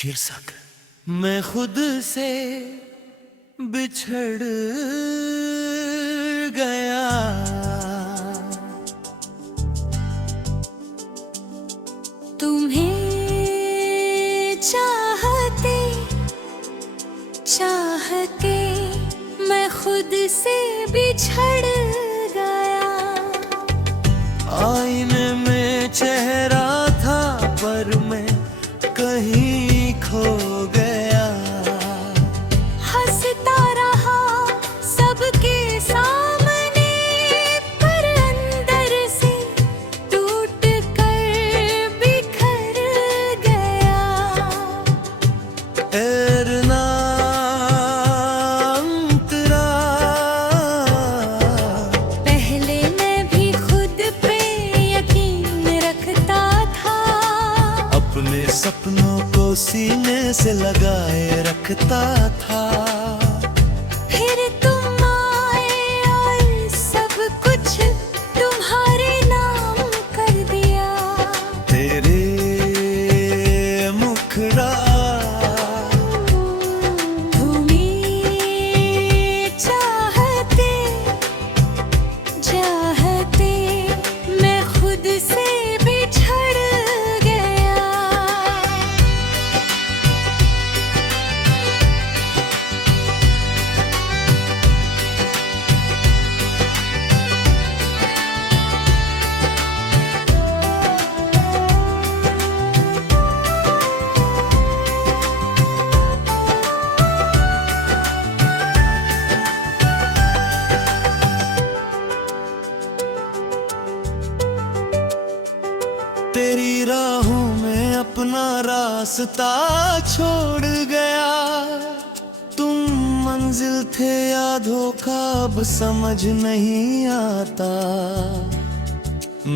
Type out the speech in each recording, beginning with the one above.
शीर्षक मैं खुद से बिछड़ गया। तुम्हें चाहते चाहते मैं खुद से बिछड़ गया। आईने में चेहरा था पर मैं कहीं खो गया। हंसता रहा सबके सामने पर अंदर से टूट कर बिखर गया। ऐरना अंतरा पहले मैं भी खुद पे यकीन रखता था, अपने सपनों को सीने से लगाए रखता था। फिर तुम आए और सब कुछ तुम्हारे नाम कर दिया। तेरे मुखड़ा तुम्हें चाहते चाहते मैं खुद से बिछड़ गया। तेरी राहों में अपना रास्ता छोड़ गया। तुम मंजिल थे या धोखा अब समझ नहीं आता।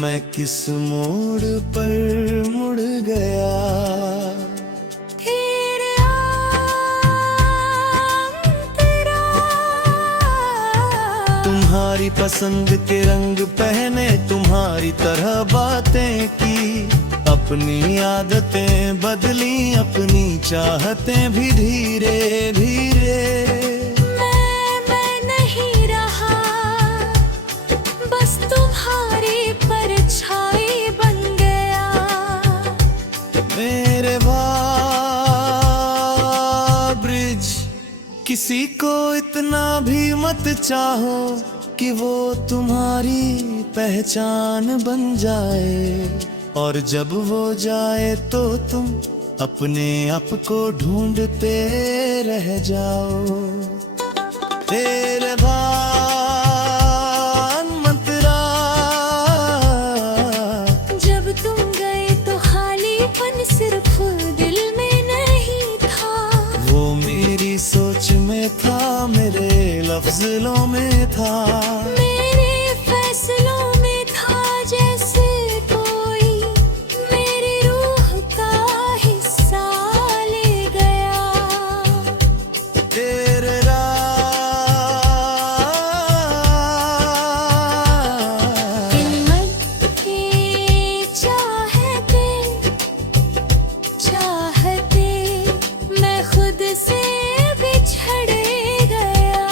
मैं किस मोड़ पर मुड़ गया। फिर अंतरा तुम्हारी पसंद के रंग पहने, तुम्हारी तरह बातें की, अपनी आदतें बदली, अपनी चाहतें भी धीरे धीरे। मैं नहीं रहा, बस तुम्हारी परछाई बन गया। मेरे ब्रिज किसी को इतना भी मत चाहो कि वो तुम्हारी पहचान बन जाए, और जब वो जाए तो तुम अपने आप को ढूंढते रह जाओ। तेरे भान मंतरा जब तुम गए तो खालीपन सिर्फ दिल में नहीं था, वो मेरी सोच में था, मेरे लफ्ज़ों में था, मेरे फैसलों में था। जैसे कोई मेरी रूह का हिस्सा ले गया। तेरे हिम्मत के चाहते चाहते मैं खुद से बिछड़ गया।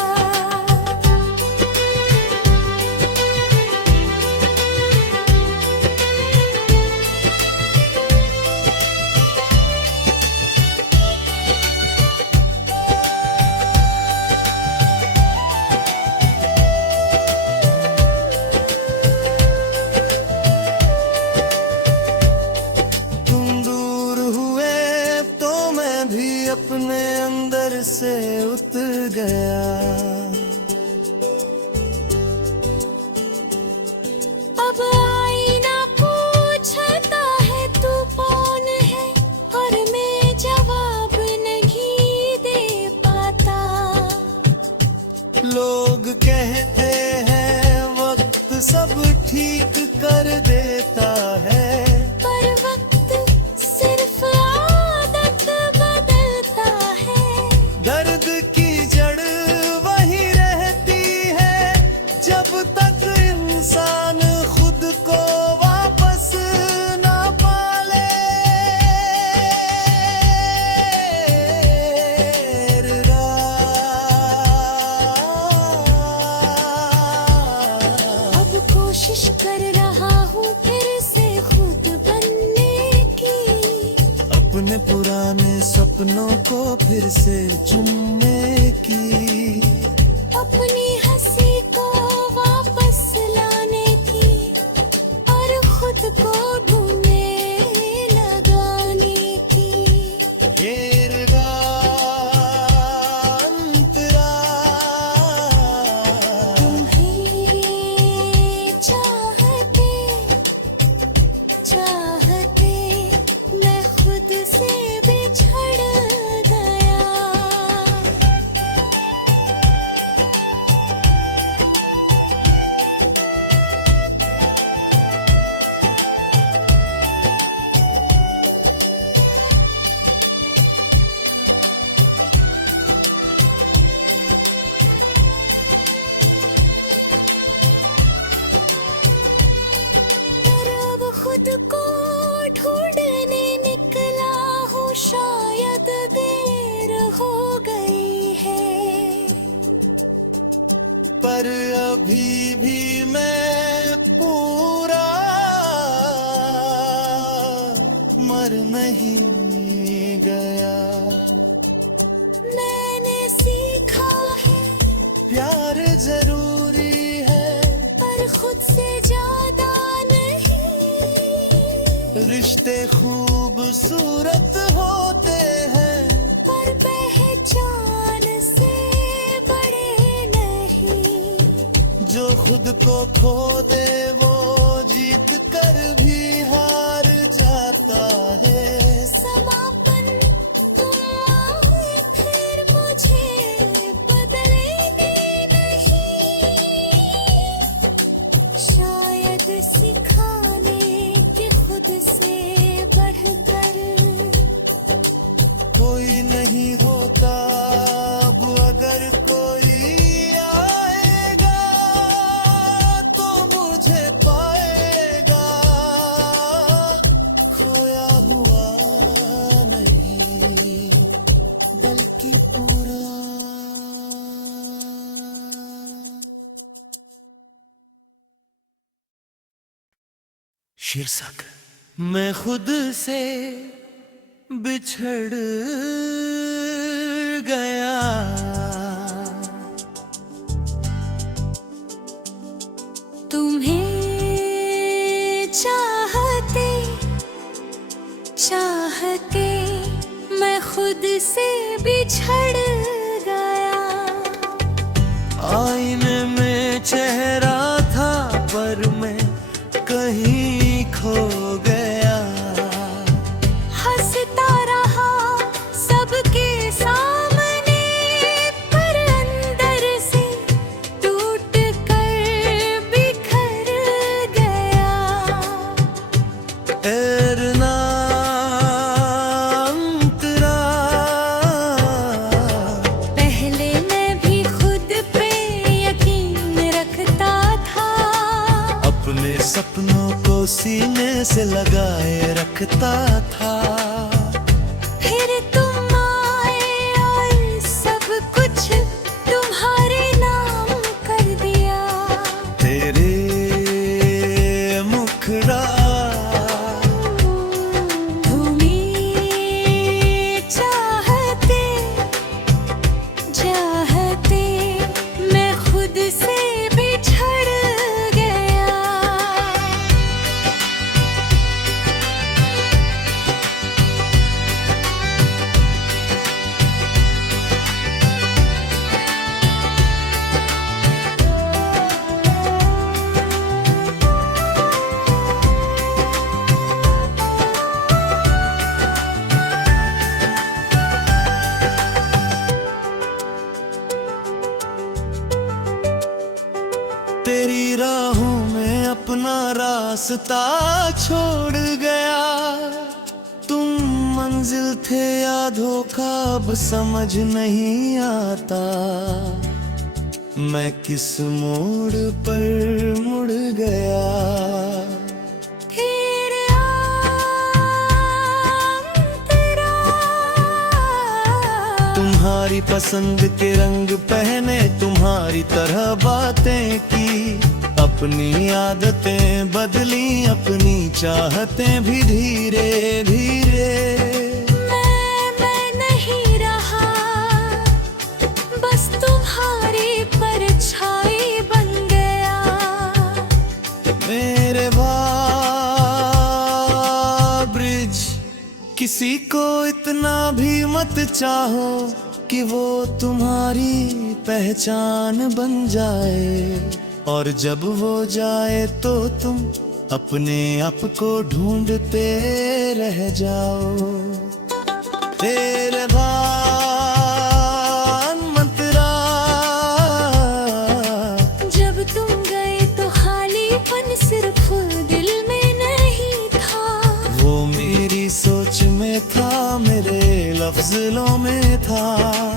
तुम दूर हुए तो मैं भी अपने अंदर से उतर गया। अब आईना पूछता है तू कौन है, और मैं जवाब नहीं दे पाता। लोग कहते हैं वक्त सब ठीक कर देता है, पर वक्त सिर्फ आदत बदलता है। दर्द की जड़ वही अपने पुराने सपनों को फिर से चुनने की, अपनी हंसी को वापस लाने की और खुद को ढूंढने लगाने की। घेरगा अंतरा तुम्हें चाहते चाहते मैं खुद से बिछड़ गया। पर अब खुद को ढूंढने निकला हूँ, शायद देर हो गई है। पर अभी भी मैं पूरा मर नहीं गया। मैंने सीखा है प्यार जरूरी है, पर खुद से ज्यादा नहीं। रिश्ते खूबसूरत होते हैं, पर पहचान से बड़े नहीं। जो खुद को खो दे वो जीत कर भी हार जाता है। समापन तुम आओ फिर मुझे बदलने नहीं, शायद सिखाने के खुद से बढ़कर कोई नहीं होता अब, अगर कोई आएगा तो मुझे पाएगा। खोया हुआ नहीं बल्कि पूरा। शीर्षक मैं खुद से बिछड़ गया। तुम्हें चाहते चाहते मैं खुद से बिछड़ गया। आईने में चेहरा था पर मैं कहीं खो गया। हंसता रहा सबके सामने, पर अंदर से टूट कर बिखर गया। ऐरना अंतरा पहले मैं भी खुद पे यकीन रखता था, अपने सपनों को सीने से लगाए रखता था। फिर तुम आए और सब कुछ तुम्हारे नाम कर दिया। तेरे मुखड़ा तुम्हें चाहते चाहते मैं खुद से बिछड़ गया। तेरी राहों में अपना रास्ता छोड़ गया। तुम मंजिल थे या धोखा अब समझ नहीं आता। मैं किस मोड़ पर मुड़ गया। फिर अंतरा तुम्हारी पसंद के रंग पहने, तुम्हारी तरह बातें की। अपनी आदतें बदली, अपनी चाहतें भी धीरे धीरे। किसी को इतना भी मत चाहो कि वो तुम्हारी पहचान बन जाए, और जब वो जाए तो तुम अपने आप को ढूंढते रह जाओ। तेरे भान मंतरा, जब तुम गए तो खालीपन सिर्फ दिल में नहीं था, वो मेरी सोच में था, मेरे लफ्ज़ों में था,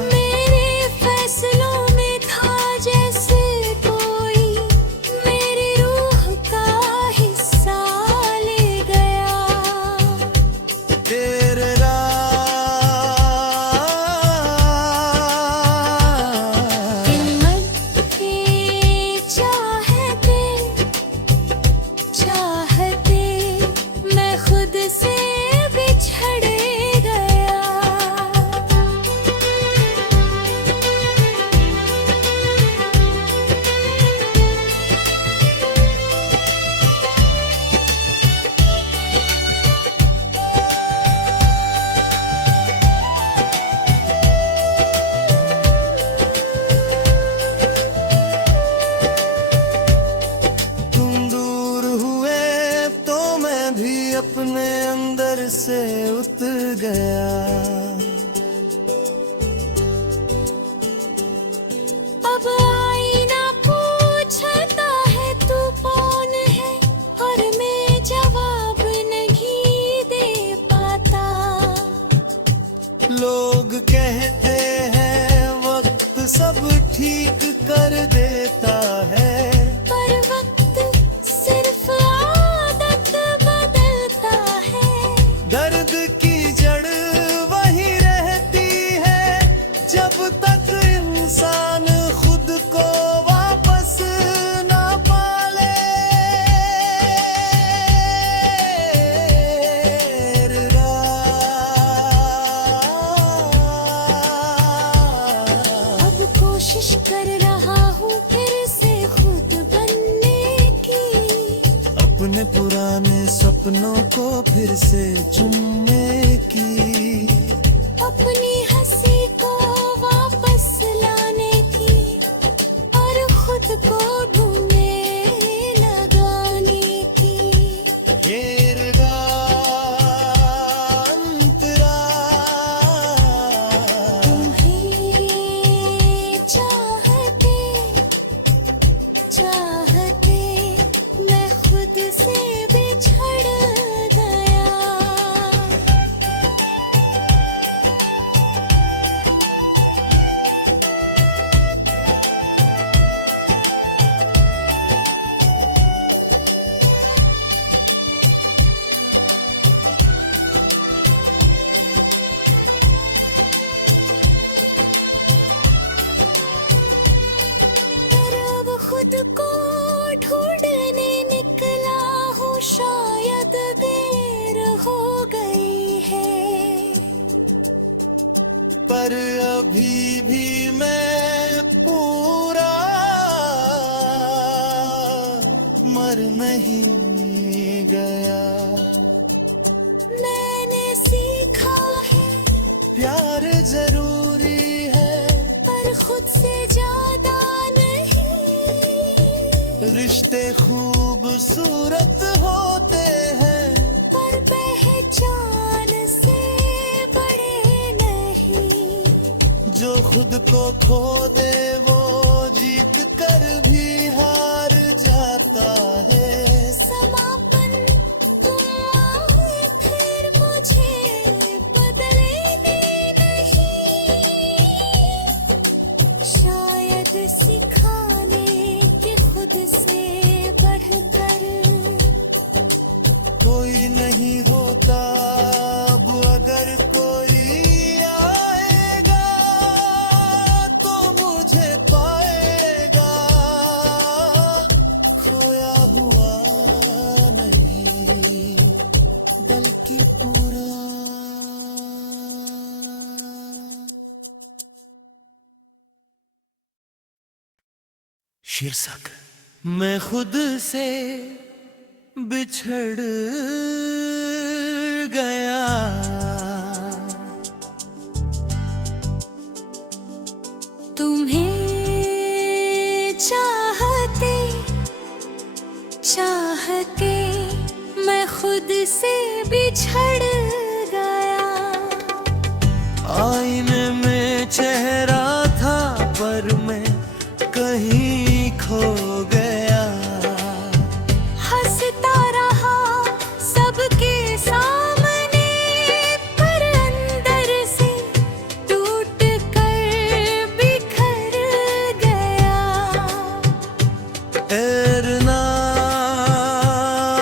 मेरे फैसलों में था। जैसे कोई मेरी रूह का हिस्सा ले गया। तेरे हिम्मत के चाहते चाहते मैं खुद से बिछड़ गया। तुम दूर हुए तो मैं भी अपने अंदर से उतर गया। अब आईना पूछता है तू कौन है, और मैं जवाब नहीं दे पाता। लोग कहते हैं वक्त सब ठीक कर देता है, पर वक्त सिर्फ आदत बदलता है। दर्द की जड़ वही रहती है जब तक इंसान खुद को वापस ना पाले। अब कोशिश कर रहा हूँ फिर से खुद बनने की, अपने पुराने सपनों को फिर से चुनने की, अपनी हंसी को वापस लाने की, और खुद को ढूंढने लगाने की। अंतरा, तुम्हें चाहते चाहते मैं खुद से बिछड़ गया। पर अब खुद को ढूंढने निकला हूँ, शायद देर हो गई है। पर अभी भी मैं पूरा मर नहीं गया। मैंने सीखा है प्यार जरूरी है, पर खुद से ज्यादा नहीं। रिश्ते खूबसूरत होते हैं, पर पहचान से बड़े नहीं। जो खुद को खो दे वो जीत कर भी हार जाता है। समापन तुम आओ फिर मुझे बदलने नहीं, शायद सिखाने के खुद से बढ़कर कोई नहीं होता अब, अगर कोई आएगा तो मुझे पाएगा, खोया हुआ नहीं बल्कि पूरा। शीर्षक मैं खुद से बिछड़ गया। तुम्हें चाहते चाहते मैं खुद से बिछड़ गया। आईने में चेहरा था पर मैं कहीं खो गया। हंसता रहा सबके सामने पर अंदर से टूट कर बिखर गया। एरना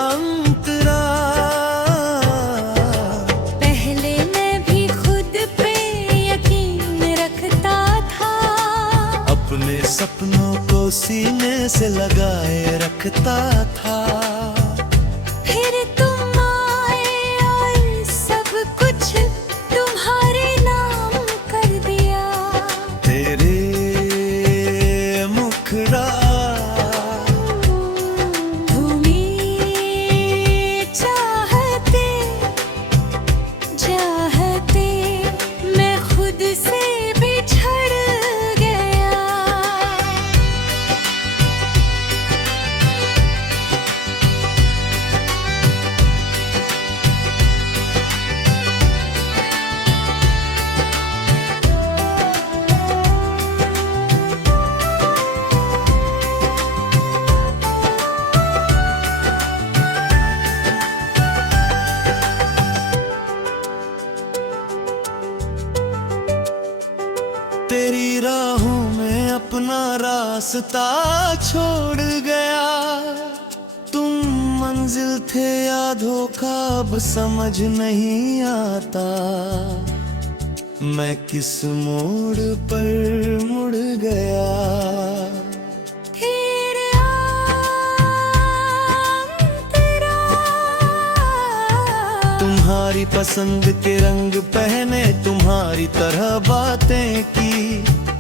अंतरा, पहले मैं भी खुद पे यकीन रखता था, अपने सपनों को सीने से लगाए रखता था। फिर तुम आए और सब कुछ तुम्हारे नाम कर दिया। तेरे मुखड़ा तुम्हें चाहते चाहते मैं खुद से बिछड़ गया। तेरी राहों में अपना रास्ता छोड़ गया। तुम मंजिल थे या धोखा अब समझ नहीं आता। मैं किस मोड़ पर मुड़ गया। फिर अंतरा, तुम्हारी पसंद के रंग पहने, तुम्हारी तरह बातें की,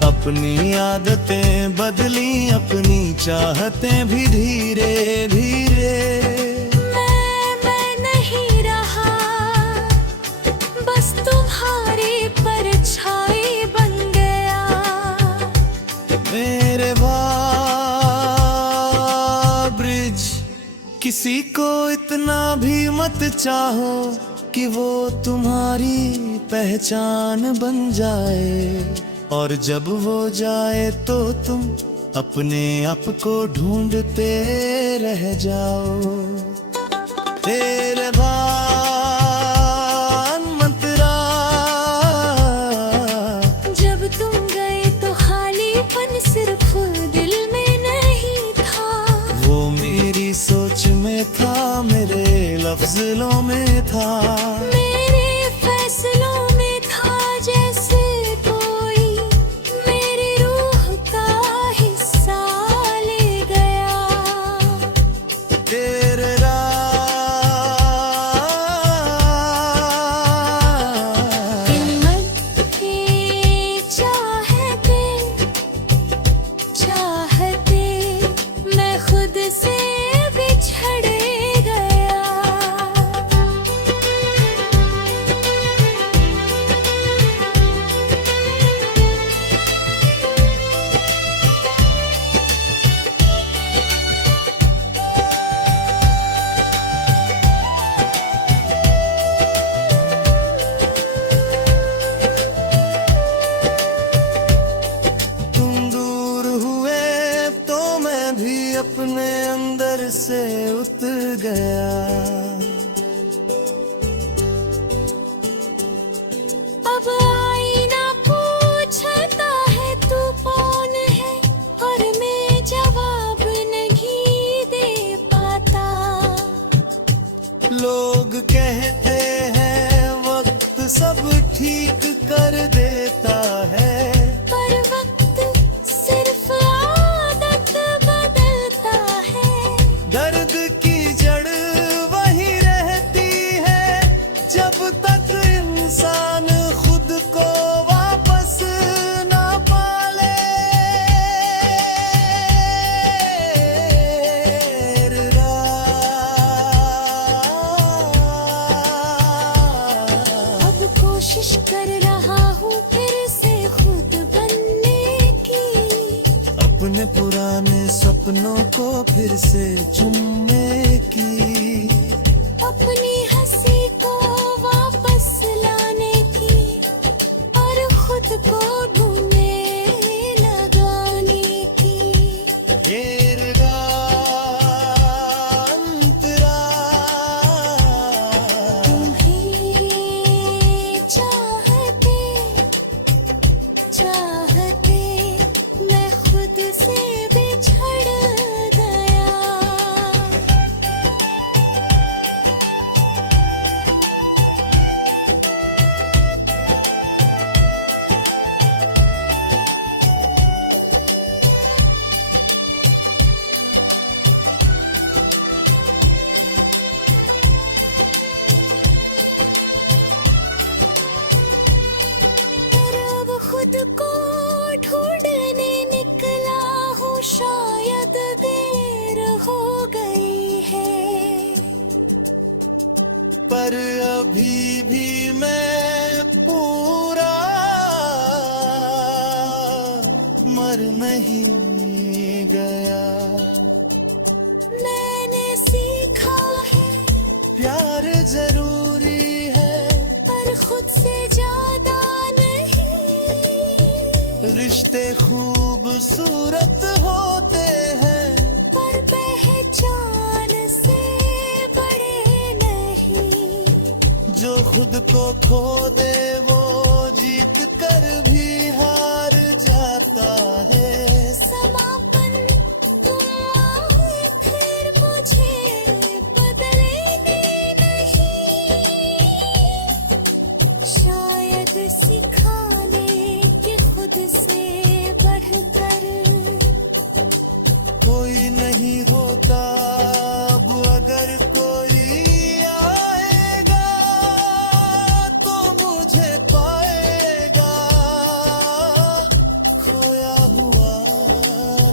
अपनी आदतें बदली, अपनी चाहतें भी धीरे धीरे। मैं नहीं रहा, बस तुम्हारी परछाई बन गया। मेरे ब्रिज, किसी को इतना भी मत चाहो कि वो तुम्हारी पहचान बन जाए, और जब वो जाए तो तुम अपने आप को ढूंढते रह जाओ। तेरे भान मंतरा, जब तुम गए तो खालीपन सिर्फ दिल में नहीं था, वो मेरी सोच में था, मेरे लफ्ज़ों में था, मेरे फैसलों में था। जैसे कोई मेरी रूह का हिस्सा ले गया। तेरे हिम्मत के चाहते चाहते मैं खुद से बिछड़ गया। तुम दूर हुए तो मैं भी अपने अंदर से उतर गया। अब आईना पूछता है तू कौन है, और मैं जवाब नहीं दे पाता। लोग कहते हैं वक्त सब ठीक कर देता है, पर वक्त सिर्फ आदत बदलता है। दर्द की जड़ वही रहती है जब तक इंसान खुद को वापस ना पाले। अब कोशिश कर रहा हूँ फिर से खुद बनने अपने पुराने सपनों को फिर से चुनने की, अपनी हंसी को वापस लाने की और खुद को ढूंढने लगाने की। घेरगा अंतराल, तुम्हें चाहते चाहते मैं खुद से बिछड़ गया। पर अब खुद को ढूंढने निकला हूँ, शायद देर हो गई है। पर अभी भी मैं पूरा मर नहीं गया। मैंने सीखा है प्यार जरूरी है, पर खुद से ज्यादा नहीं। रिश्ते खूबसूरत होते हैं, पर पहचान से बड़े नहीं। जो खुद को खो दे वो जीत कर भी हार जाता है। समापन तुम आओ फिर मुझे बदलने नहीं। शायद सिखाने के खुद से बढ़कर कोई नहीं होता अब, अगर कोई आएगा तो मुझे पाएगा। खोया हुआ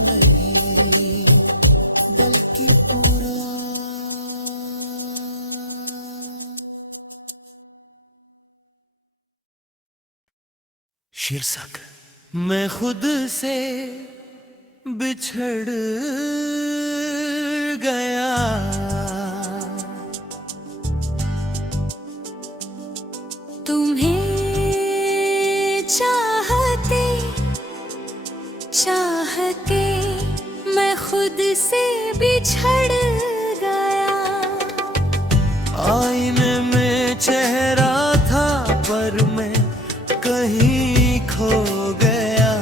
नहीं बल्कि पूरा। शीर्षक मैं खुद से बिछड़ गया। तुम्हें चाहते चाहते मैं खुद से बिछड़ गया। आईने में चेहरा था पर मैं कहीं खो गया।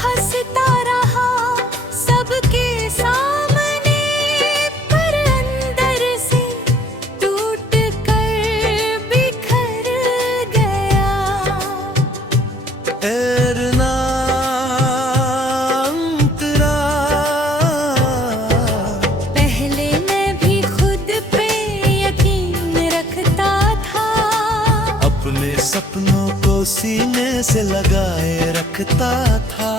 हंसता रहा सबके सामने, पर अंदर से टूट कर बिखर गया। ऐरना अंतराल, पहले मैं भी खुद पे यकीन रखता था, अपने सपनों को सीने से लगाए रखता था।